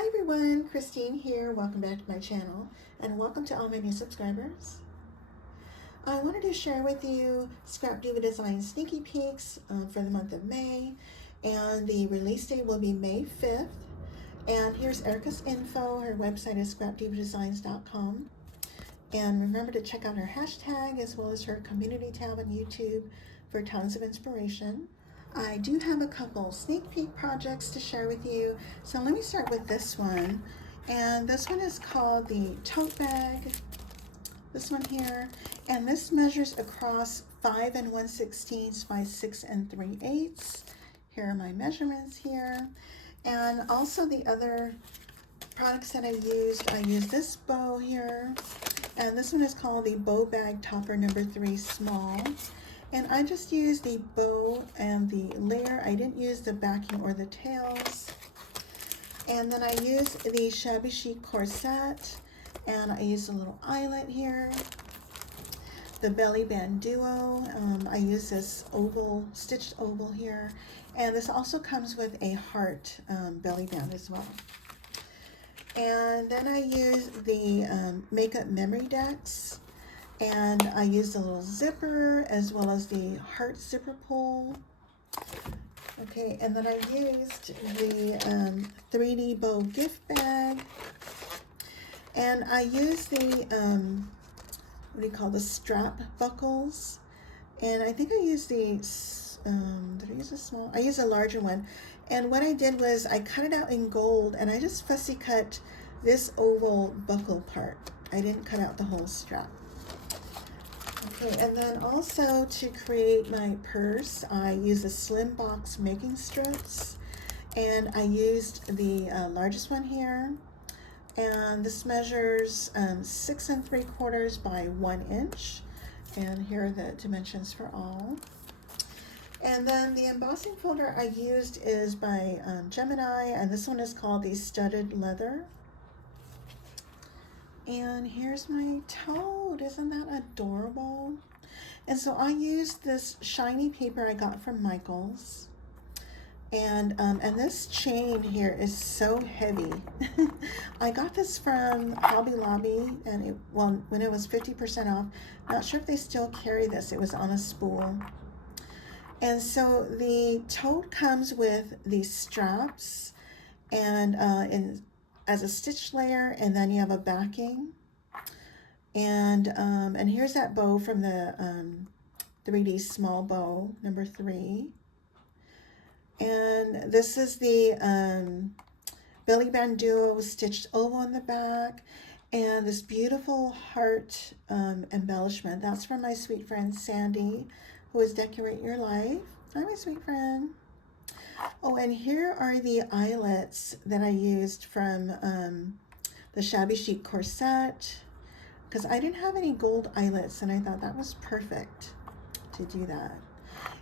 Hi everyone, Christine here. Welcome back to my channel and welcome to all my new subscribers. I wanted to share with you Scrap Diva Designs sneaky peeks for the month of May, and the release date will be May 5th. And here's Erica's info. Her website is scrapdivadesigns.com. And remember to check out her hashtag as well as her community tab on YouTube for tons of inspiration. I do have a couple sneak peek projects to share with you. So let me start with this one. And this one is called the Tote Bag. This one here. And this measures across 5 1/16 by 6 3/8. Here are my measurements here. And also the other products that I used this bow here. And this one is called the Bow Bag Topper number 3 small. And I just used the bow and the layer. I didn't use the backing or the tails. And then I used the Shabby Chic Corset. And I used a little eyelet here. The belly band duo. I use this oval, stitched oval here. And this also comes with a heart belly band as well. And then I used the makeup Memorydex. And I used a little zipper as well as the heart zipper pull. Okay, and then I used the 3D bow gift bag. And I used the, what do you call the strap buckles. And I think I used the, did I use a small? I used a larger one. And what I did was I cut it out in gold and I just fussy cut this oval buckle part. I didn't cut out the whole strap. Okay, and then also to create my purse, I used the Slim Box making strips, and I used the largest one here, and this measures 6 3/4 by 1 inch, and here are the dimensions for all. And then the embossing folder I used is by Gemini, and this one is called the Studded Leather. And here's my tote. Isn't that adorable? And so I used this shiny paper I got from Michaels. And this chain here is so heavy. I got this from Hobby Lobby, and when it was 50% off. Not sure if they still carry this. It was on a spool. And so the tote comes with these straps and as a stitch layer, and then you have a backing. And here's that bow from the 3D small bow number 3. And this is the belly band duo stitched oval in the back, and this beautiful heart embellishment. That's from my sweet friend Sandy, who is Decorate Your Life. Hi, my sweet friend. Oh, and here are the eyelets that I used from the Shabby Chic Corset, because I didn't have any gold eyelets, and I thought that was perfect to do that.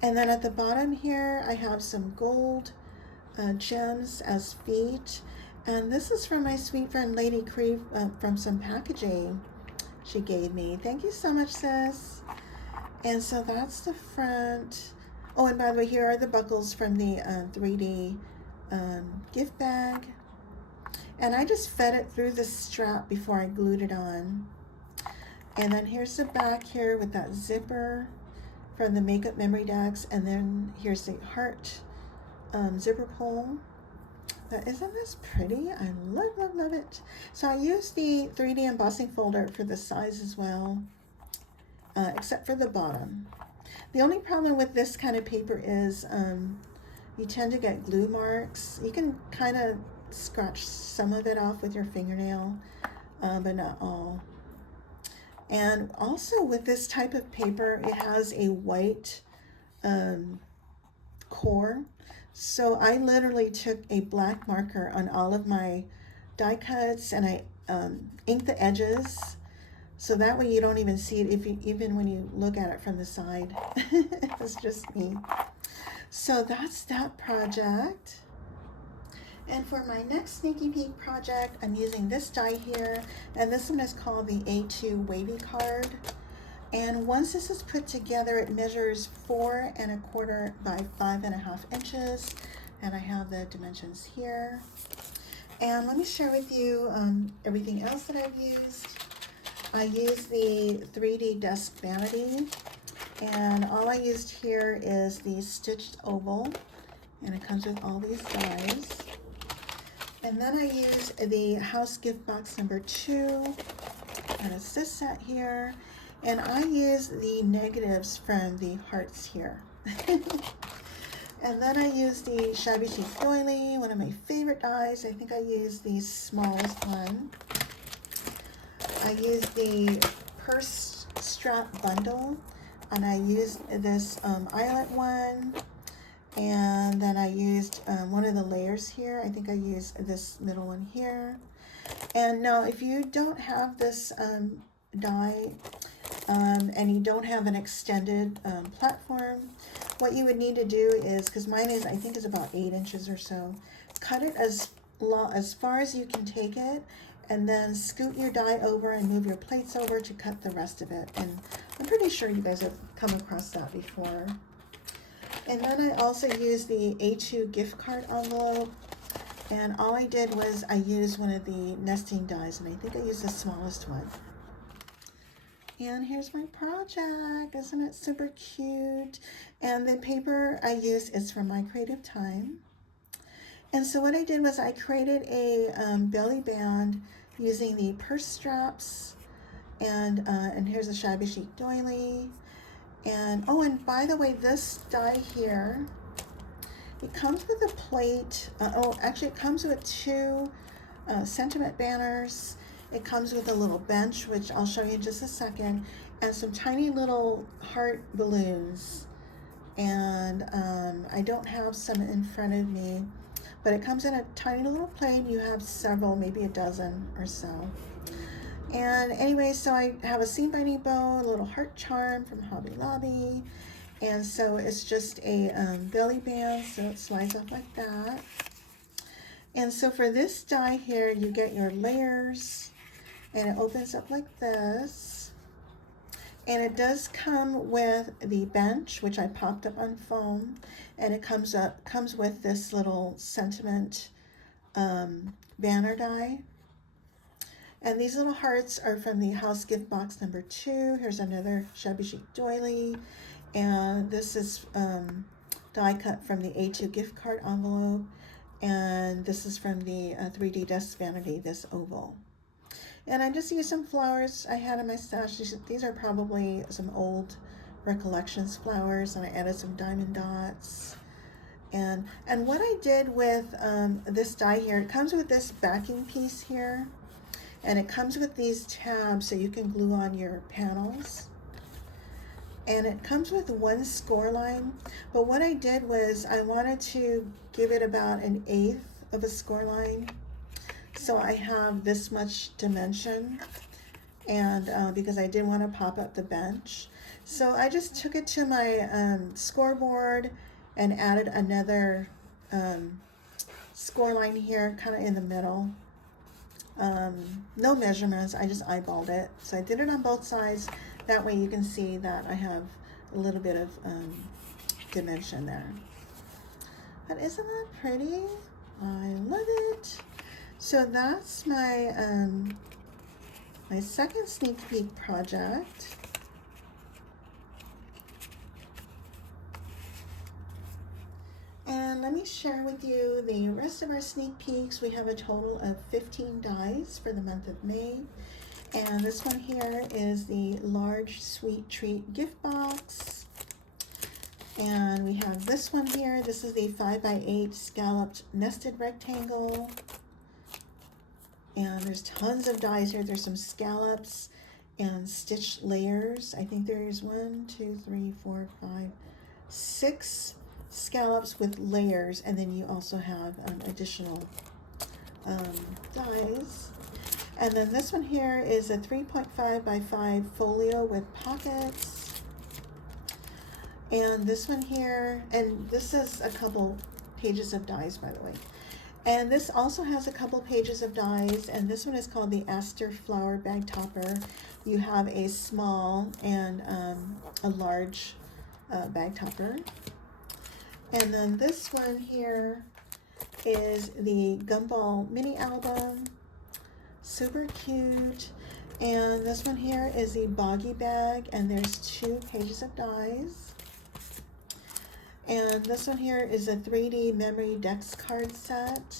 And then at the bottom here, I have some gold gems as feet, and this is from my sweet friend Lady Creve from some packaging she gave me. Thank you so much, sis. And so that's the front. Oh, and by the way, here are the buckles from the 3D gift bag. And I just fed it through the strap before I glued it on. And then here's the back here with that zipper from the Makeup Memorydex. And then here's the heart zipper pull. Isn't this pretty? I love, love, love it. So I used the 3D embossing folder for the size as well, except for the bottom. The only problem with this kind of paper is you tend to get glue marks. You can kind of scratch some of it off with your fingernail, but not all. And also with this type of paper, it has a white core. So I literally took a black marker on all of my die cuts, and I inked the edges. So that way you don't even see it even when you look at it from the side. It's just me. So that's that project. And for my next sneaky peek project, I'm using this die here. And this one is called the A2 Wavy Card. And once this is put together, it measures 4 1/4 by 5 1/2 inches. And I have the dimensions here. And let me share with you everything else that I've used. I used the 3D Desk Vanity, and all I used here is the stitched oval, and it comes with all these dies. And then I used the House Gift Box number 2, and it's this set here, and I used the negatives from the hearts here. And then I used the Shabby Chic Doily, one of my favorite dies. I think I used the smallest one. I used the purse strap bundle, and I used this eyelet one, and then I used one of the layers here. I think I used this middle one here. And now if you don't have this die and you don't have an extended platform, what you would need to do is, because mine is, I think is about 8 inches or so, cut it as far as you can take it, and then scoot your die over and move your plates over to cut the rest of it. And I'm pretty sure you guys have come across that before. And then I also used the A2 gift card envelope, and all I did was I used one of the nesting dies, and I think I used the smallest one. And here's my project. Isn't it super cute? And the paper I used is from My Creative Time. And so what I did was I created a belly band using the purse straps, and here's a Shabby Chic Doily. And oh, and by the way, this die here, it comes with a plate. Actually, it comes with 2 sentiment banners. It comes with a little bench, which I'll show you in just a second, and some tiny little heart balloons. And I don't have some in front of me, but it comes in a tiny little plate. You have several, maybe a dozen or so. And anyway, so I have a seam binding bow, a little heart charm from Hobby Lobby. And so it's just a belly band, so it slides off like that. And so for this die here, you get your layers, and it opens up like this. And it does come with the bench, which I popped up on foam, and it comes with this little sentiment banner die. And these little hearts are from the House Gift Box number 2. Here's another Shabby Chic Doily, and this is die cut from the A2 gift card envelope, and this is from the 3D Desk Vanity, this oval. And I just used some flowers I had in my stash. These are probably some old Recollections flowers, and I added some diamond dots. And what I did with this die here, it comes with this backing piece here, and it comes with these tabs so you can glue on your panels. And it comes with 1 score line, but what I did was I wanted to give it about 1/8 of a score line. So I have this much dimension, and because I didn't want to pop up the bench. So I just took it to my scoreboard and added another score line here, kind of in the middle. No measurements, I just eyeballed it. So I did it on both sides. That way you can see that I have a little bit of dimension there. But isn't that pretty? I love it. So that's my my second sneak peek project. And let me share with you the rest of our sneak peeks. We have a total of 15 dies for the month of May. And this one here is the large sweet treat gift box. And we have this one here. This is the 5x8 scalloped nested rectangle. And there's tons of dies here. There's some scallops and stitched layers. I think there's 1, 2, 3, 4, 5, 6 scallops with layers, and then you also have additional dies. And then this one here is a 3.5 by 5 folio with pockets. And this one here, and this is a couple pages of dies, by the way. And this also has a couple pages of dies, and this one is called the Aster Flower Bag Topper. You have a small and a large bag topper. And then this one here is the Gumball mini album. Super cute. And this one here is the Boggy Bag, and there's 2 pages of dies. And this one here is a 3D Memorydex card set,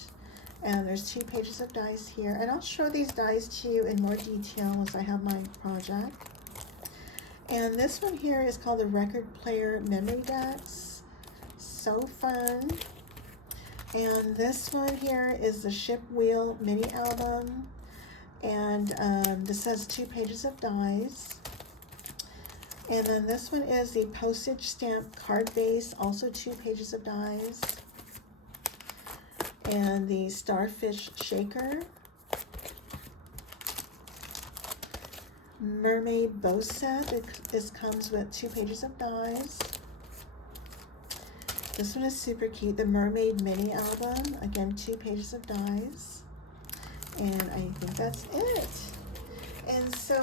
and there's 2 pages of dies here. And I'll show these dies to you in more detail as I have my project. And this one here is called the Record Player Memorydex. So fun. And this one here is the Ship Wheel mini album. And this has 2 pages of dies. And then this one is the postage stamp card base, also 2 pages of dies. And the Starfish Shaker. Mermaid bow set. This comes with 2 pages of dies. This one is super cute. The Mermaid mini album. Again, 2 pages of dies. And I think that's it. And so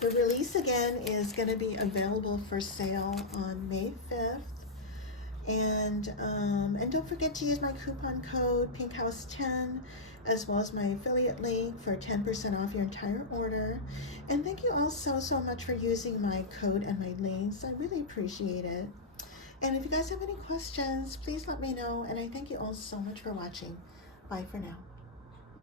the release again is going to be available for sale on May 5th. And don't forget to use my coupon code PinkHouse10 as well as my affiliate link for 10% off your entire order. And thank you all so much for using my code and my links. I really appreciate it. And if you guys have any questions, please let me know. And I thank you all so much for watching. Bye for now.